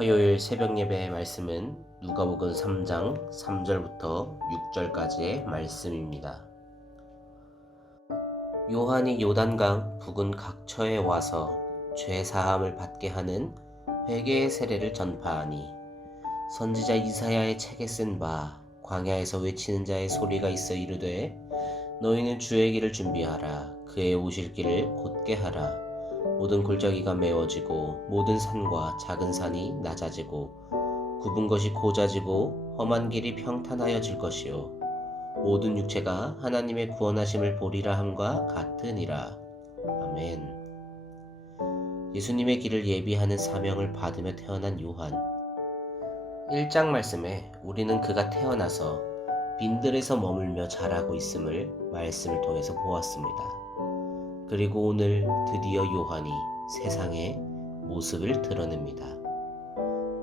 화요일 새벽 예배의 말씀은 누가복음 3장 3절부터 6절까지의 말씀입니다. 요한이 요단강 북은 각처에 와서 죄 사함을 받게 하는 회개의 세례를 전파하니 선지자 이사야의 책에 쓴 바 광야에서 외치는 자의 소리가 있어 이르되 너희는 주의 길을 준비하라. 그의 오실 길을 곧게 하라. 모든 골짜기가 메워지고 모든 산과 작은 산이 낮아지고 굽은 것이 고자지고 험한 길이 평탄하여질 것이요 모든 육체가 하나님의 구원하심을 보리라 함과 같으니라. 아멘. 예수님의 길을 예비하는 사명을 받으며 태어난 요한. 1장 말씀에 우리는 그가 태어나서 빈들에서 머물며 자라고 있음을 말씀을 통해서 보았습니다. 그리고 오늘 드디어 요한이 세상의 모습을 드러냅니다.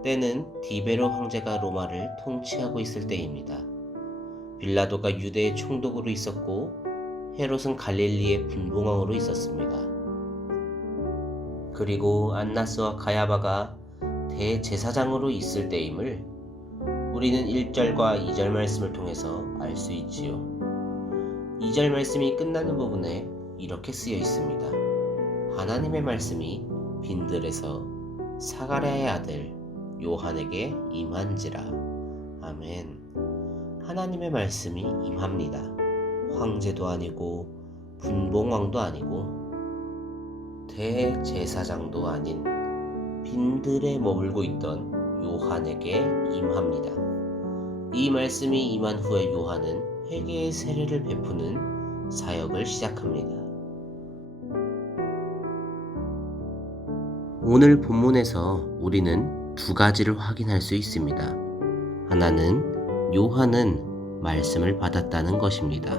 때는 디베로 황제가 로마를 통치하고 있을 때입니다. 빌라도가 유대의 총독으로 있었고 헤롯은 갈릴리의 분봉왕으로 있었습니다. 그리고 안나스와 가야바가 대제사장으로 있을 때임을 우리는 1절과 2절 말씀을 통해서 알 수 있지요. 2절 말씀이 끝나는 부분에 이렇게 쓰여 있습니다. 하나님의 말씀이 빈들에서 사가랴의 아들 요한에게 임한지라. 아멘. 하나님의 말씀이 임합니다. 황제도 아니고 분봉왕도 아니고 대제사장도 아닌 빈들에 머물고 있던 요한에게 임합니다. 이 말씀이 임한 후에 요한은 회개의 세례를 베푸는 사역을 시작합니다. 오늘 본문에서 우리는 두 가지를 확인할 수 있습니다. 하나는 요한은 말씀을 받았다는 것입니다.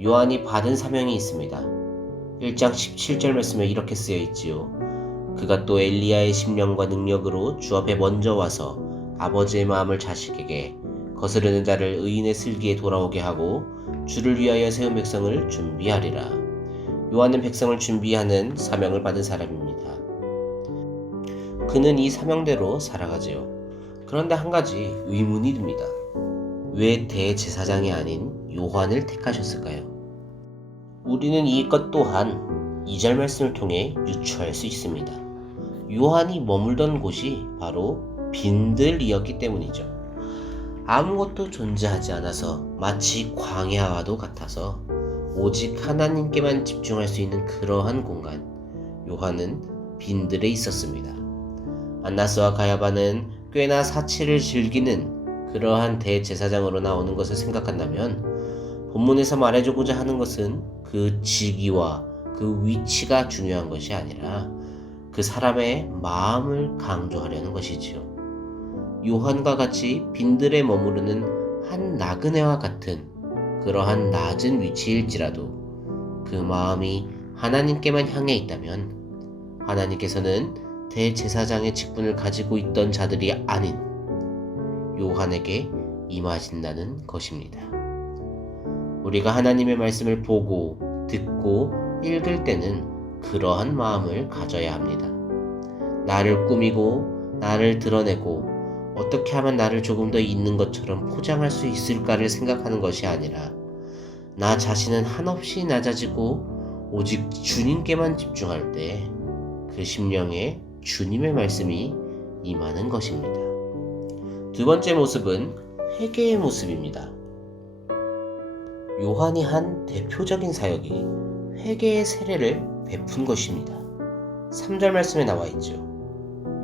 요한이 받은 사명이 있습니다. 1장 17절 말씀에 이렇게 쓰여 있지요. 그가 또 엘리야의 심령과 능력으로 주 앞에 먼저 와서 아버지의 마음을 자식에게 거스르는 자를 의인의 슬기에 돌아오게 하고 주를 위하여 세운 백성을 준비하리라. 요한은 백성을 준비하는 사명을 받은 사람입니다. 그는 이 사명대로 살아가지요. 그런데 한 가지 의문이 듭니다. 왜 대제사장이 아닌 요한을 택하셨을까요? 우리는 이것 또한 2절 말씀을 통해 유추할 수 있습니다. 요한이 머물던 곳이 바로 빈들이었기 때문이죠. 아무것도 존재하지 않아서 마치 광야와도 같아서 오직 하나님께만 집중할 수 있는 그러한 공간, 요한은 빈들에 있었습니다. 안나스와 가야바는 꽤나 사치를 즐기는 그러한 대제사장으로 나오는 것을 생각한다면 본문에서 말해주고자 하는 것은 그 직위와 그 위치가 중요한 것이 아니라 그 사람의 마음을 강조하려는 것이지요. 요한과 같이 빈들에 머무르는 한 나그네와 같은 그러한 낮은 위치일지라도 그 마음이 하나님께만 향해 있다면 하나님께서는 대제사장의 직분을 가지고 있던 자들이 아닌 요한에게 임하신다는 것입니다. 우리가 하나님의 말씀을 보고 듣고 읽을 때는 그러한 마음을 가져야 합니다. 나를 꾸미고 나를 드러내고 어떻게 하면 나를 조금 더 있는 것처럼 포장할 수 있을까를 생각하는 것이 아니라 나 자신은 한없이 낮아지고 오직 주님께만 집중할 때 그 심령에 주님의 말씀이 임하는 것입니다. 두 번째 모습은 회개의 모습입니다. 요한이 한 대표적인 사역이 회개의 세례를 베푼 것입니다. 3절 말씀에 나와 있죠.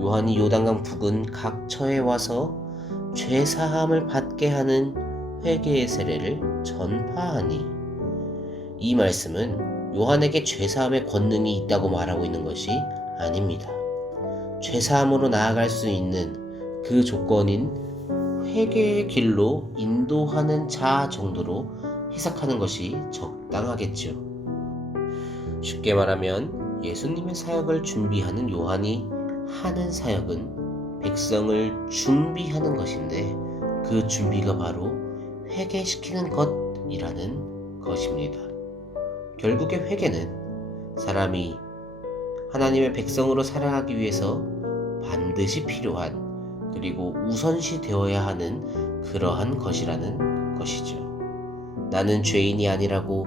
요한이 요단강 북은 각처에 와서 죄 사함을 받게 하는 회개의 세례를 전파하니, 이 말씀은 요한에게 죄 사함의 권능이 있다고 말하고 있는 것이 아닙니다. 죄 사함으로 나아갈 수 있는 그 조건인 회개의 길로 인도하는 자 정도로 해석하는 것이 적당하겠죠. 쉽게 말하면 예수님의 사역을 준비하는 요한이 하는 사역은 백성을 준비하는 것인데 그 준비가 바로 회개시키는 것이라는 것입니다. 결국에 회개는 사람이 하나님의 백성으로 살아가기 위해서 반드시 필요한 그리고 우선시 되어야 하는 그러한 것이라는 것이죠. 나는 죄인이 아니라고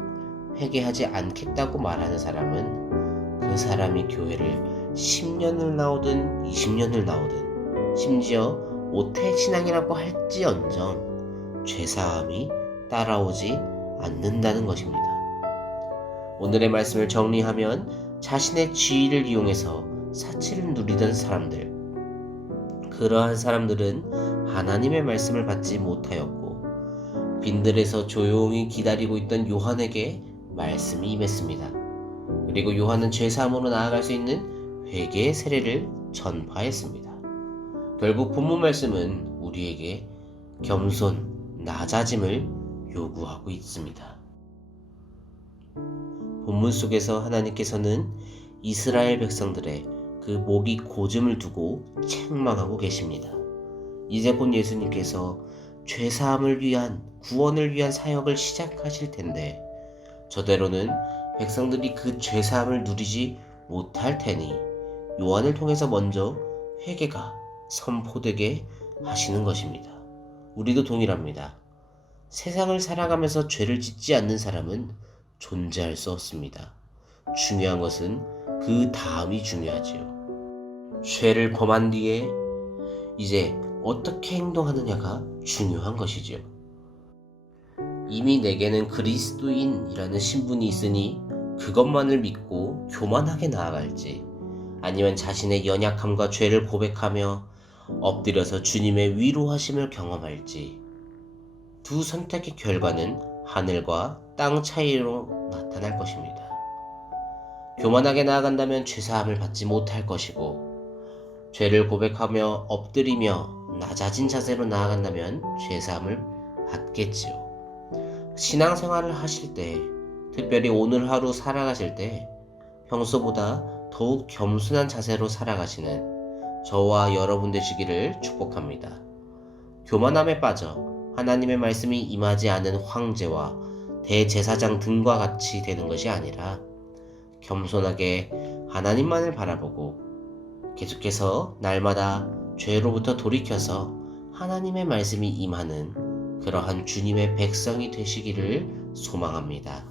회개하지 않겠다고 말하는 사람은 그 사람이 교회를 10년을 나오든 20년을 나오든 심지어 모태신앙이라고 할지언정 죄사함이 따라오지 않는다는 것입니다. 오늘의 말씀을 정리하면 자신의 지위를 이용해서 사치를 누리던 사람들, 그러한 사람들은 하나님의 말씀을 받지 못하였고 빈들에서 조용히 기다리고 있던 요한에게 말씀이 임했습니다. 그리고 요한은 죄사함으로 나아갈 수 있는 회개의 세례를 전파했습니다. 결국 본문 말씀은 우리에게 겸손, 낮아짐을 요구하고 있습니다. 본문 속에서 하나님께서는 이스라엘 백성들의 그 목이 고짐을 두고 책망하고 계십니다. 이제 곧 예수님께서 죄사함을 위한, 구원을 위한 사역을 시작하실 텐데 저대로는 백성들이 그 죄사함을 누리지 못할 테니 요한을 통해서 먼저 회개가 선포되게 하시는 것입니다. 우리도 동일합니다. 세상을 살아가면서 죄를 짓지 않는 사람은 존재할 수 없습니다. 중요한 것은 그 다음이 중요하지요. 죄를 범한 뒤에 이제 어떻게 행동하느냐가 중요한 것이지요. 이미 내게는 그리스도인이라는 신분이 있으니 그것만을 믿고 교만하게 나아갈지, 아니면 자신의 연약함과 죄를 고백하며 엎드려서 주님의 위로하심을 경험할지, 두 선택의 결과는 하늘과 땅 차이로 나타날 것입니다. 교만하게 나아간다면 죄사함을 받지 못할 것이고, 죄를 고백하며 엎드리며 낮아진 자세로 나아간다면 죄사함을 받겠지요. 신앙생활을 하실 때, 특별히 오늘 하루 살아가실 때 평소보다 더욱 겸손한 자세로 살아가시는 저와 여러분 되시기를 축복합니다. 교만함에 빠져 하나님의 말씀이 임하지 않은 황제와 대제사장 등과 같이 되는 것이 아니라 겸손하게 하나님만을 바라보고 계속해서 날마다 죄로부터 돌이켜서 하나님의 말씀이 임하는 그러한 주님의 백성이 되시기를 소망합니다.